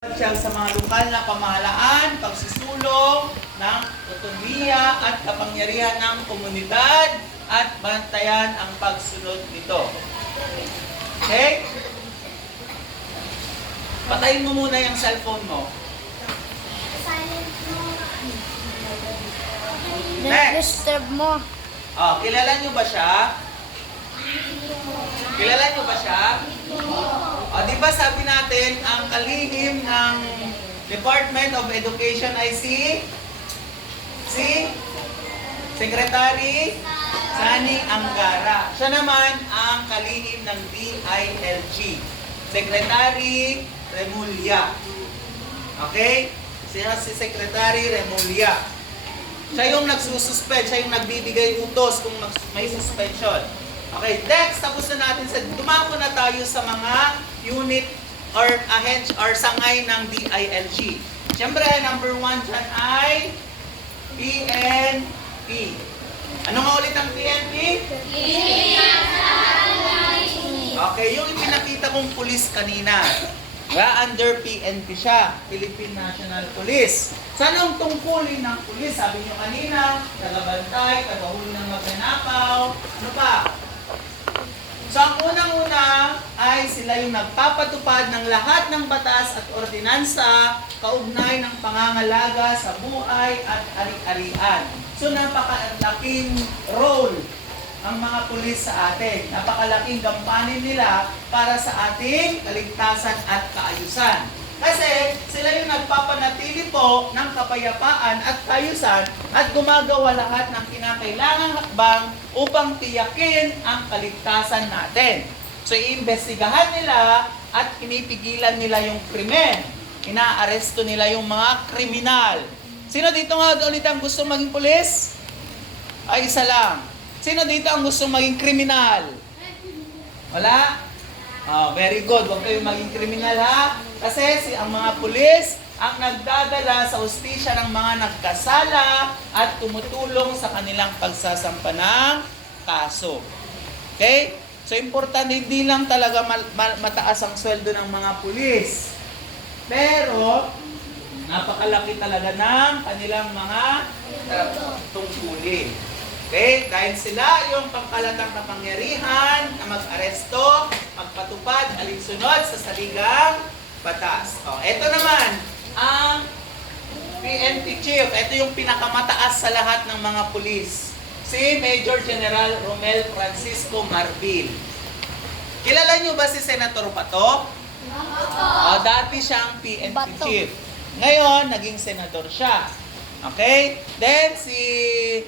Siya sa mga lokal na pamahalaan, pagsusulong ng otonomiya at kapangyarihan ng komunidad at bantayan ang pagsunod nito. Okay? Patayin mo muna yung cellphone mo. Next. Disturb mo. Oh, kilala nyo ba siya? Kilala nyo ba siya? O, di ba sabi natin, ang kalihim ng Department of Education ay si Secretary Sani Angara. Siya naman ang kalihim ng DILG, Secretary Remulla. Okay? Siya si Secretary Remulla. Siya yung nagsususpend, siya yung nagbibigay utos kung may suspension. Okay, next, tapos na natin dumako na tayo sa mga unit or ahensya or sangay ng DILG. Siyempre, number 1 dyan ay PNP. Ano nga ulit ang PNP? Okay, yung ipinakita kong pulis kanina. Under PNP siya, Philippine National Police. Saan ang tungkulin ng pulis? Sabi nyo kanina, tagabantay, tagahuli ng magnanakaw, ano pa? So ang unang-una ay sila yung nagpapatupad ng lahat ng batas at ordinansa kaugnay ng pangangalaga sa buhay at ari-arian. So napakalaking role ang mga pulis sa atin. Napakalaking gampanin nila para sa ating kaligtasan at kaayusan. Kasi sila yung nagpapanatili po ng kapayapaan at kaayusan at gumagawa lahat ng kinakailangang hakbang upang tiyakin ang kaligtasan natin. So iimbestigahan nila at pinipigilan nila yung krimen. Inaaresto nila yung mga kriminal. Sino dito nga ulit ang gusto maging pulis? Ay, isa lang. Sino dito ang gusto maging kriminal? Wala? Oh, very good. Huwag kayong maging kriminal, ha? Kasi ang mga pulis ang nagdadala sa hustisya ng mga nagkasala at tumutulong sa kanilang pagsasampa ng kaso. Okay? So, importante, hindi lang talaga mataas ang sweldo ng mga pulis. Pero, napakalaki talaga ng kanilang mga tungkulin. Okay? Dahil sila yung pangkalatang kapangyarihan na mag-aresto, magpatupad, alinsunod sa saligang batas. O, ito naman, ang PNP Chief. Ito yung pinakamataas sa lahat ng mga pulis. Si Major General Romel Francisco Marbil. Kilala nyo ba si Senator Bato? O, dati siyang PNP Bato. Chief. Ngayon, naging senador siya. Okay? Then, si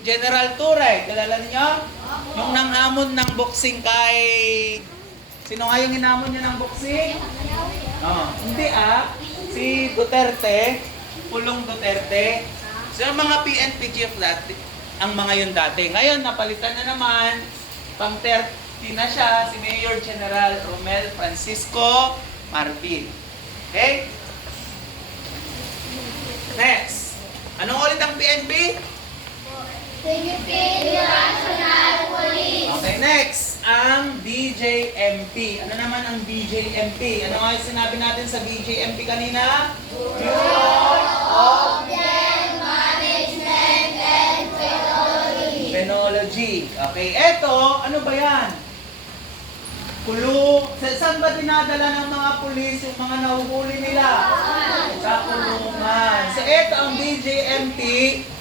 General Turay, kilala niyo? Yung nanghamon ng boxing kay... Sino nga yung hinamon niya ng boxing? Oh, hindi si Duterte, Pulong Duterte. So, yung mga PNP chief dati, ang mga yun dati. Ngayon, napalitan na naman, pang 30 na siya, si Mayor General Romel Francisco Marbil. Okay? Next. Anong ulit ang PNP? Philippine National Police. Okay, next. Ang BJMP. Ano naman ang BJMP? Ano nga yung sinabi natin sa BJMP kanina? Bureau of Management and Technology. Penology. Okay, eto, ano ba yan? Kulong. Saan ba dinadala ng mga pulis yung mga nahuhuli nila? Sa kulungan. So eto, ang BJMP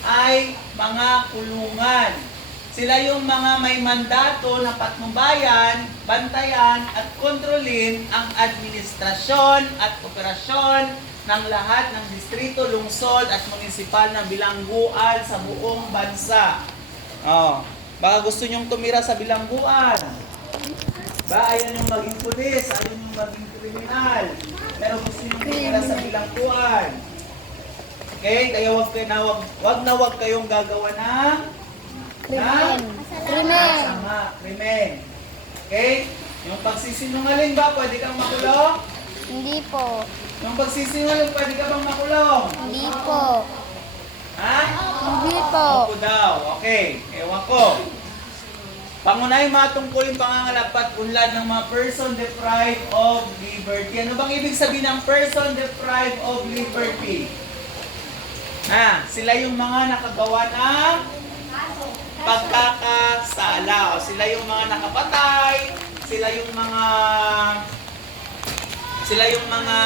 ay mga kulungan. Sila yung mga may mandato na patnubayan, bantayan at kontrolin ang administrasyon at operasyon ng lahat ng distrito, lungsod at munisipal na bilangguan sa buong bansa. Oh, baka gusto nyong tumira sa bilangguan. Ba, ayaw nyong maging pulis, ayaw nyong maging kriminal. Pero gusto nyong tumira sa bilangguan. Okay, kaya wag kayong gagawa ng krimen. Okay? Yung pagsisinungaling ba, pwede kang makulong? Hindi po. Yung pagsisinungaling, pwede ka bang makulong? Hindi po. Ha? Hindi po. Opo daw. Okay. Ewan ko. Pangunahing mga tungkulin pangangalap at unlad ng mga person deprived of liberty. Ano bang ibig sabihin ng person deprived of liberty? Sila yung mga nakagawa ng pagkakasala. O sila yung mga nakapatay, sila yung mga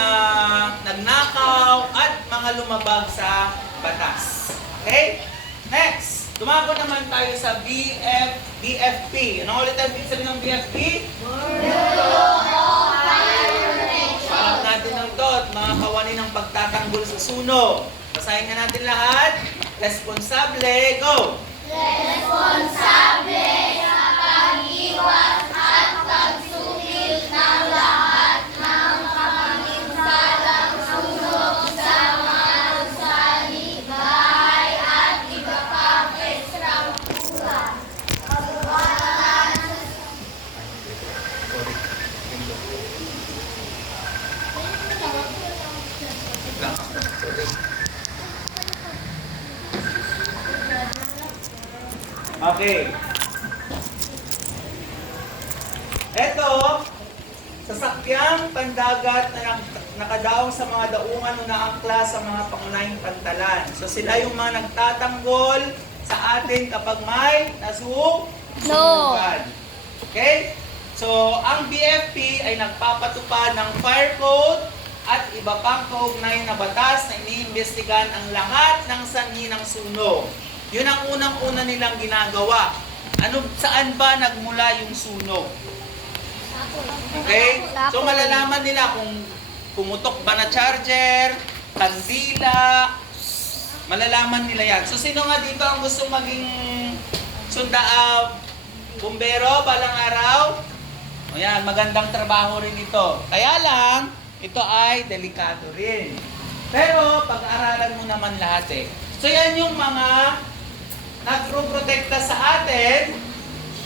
nagnakaw at mga lumabag sa batas. Okay? Next, tumago naman tayo sa BFP. Ano ulit ang ibig sabihin ng BFP? Parang natin ng dot, mga kawani ng pagtatanggol sa sunog. Basahin nga natin lahat. Responsable, go! Responsable sa pag-iwas at pagsukil ng lahat ng kapamisalang sunog sa mga gusali, bahay at iba pang ekstruktura. Okay. Ito, sasakyang pandagat na nakadaong sa mga daungan o naangkla sa mga pangunahing pantalan. So sila yung mga nagtatanggol sa atin kapag may nasusunugan. Okay? So, ang BFP ay nagpapatupad ng fire code at iba pang kaugnay na batas na iniimbestigahan ang lahat ng sanhi ng sunog. Yun ang unang-una nilang ginagawa. Saan ba nagmula yung sunog? Okay? So malalaman nila kung pumutok ba na charger, kandila, malalaman nila yan. So sino nga dito ang gustong maging bumbero balang araw? O yan, magandang trabaho rin ito. Kaya lang, ito ay delikado rin. Pero pag-aaralan mo naman lahat eh. So yan yung mga nagproprotekta sa atin,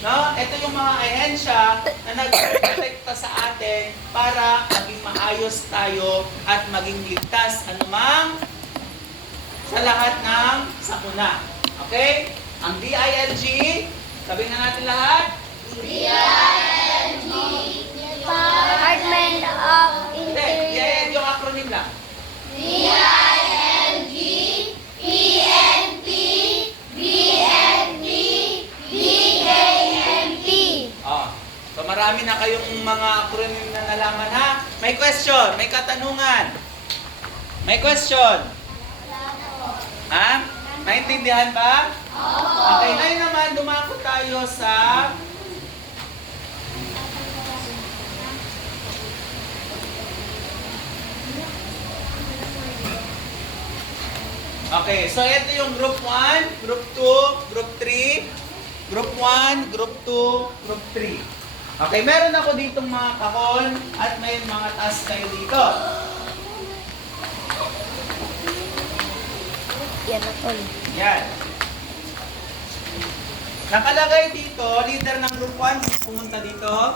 no? Ito yung mga ahensya na nagproprotekta sa atin para maging maayos tayo at maging ligtas anumang sa lahat ng sakuna. Okay? Ang DILG, sabihin na natin lahat. DILG, Department of Hindi, Interior. DILG yung acronym lang. DILG, PNP, BNP, BAMP. So marami na kayong mga acronym na nalaman ha. May question, may katanungan. May question. Ha? Naintindihan ba? Okay, ngayon naman dumako tayo sa Okay, so ito yung group 1, group 2, group 3, group 1, group 2, group 3. Okay, meron ako ditong mga kahon at may mga task kayo dito. Yan na tol. Yan. Nakalagay dito, leader ng group 1, pumunta dito.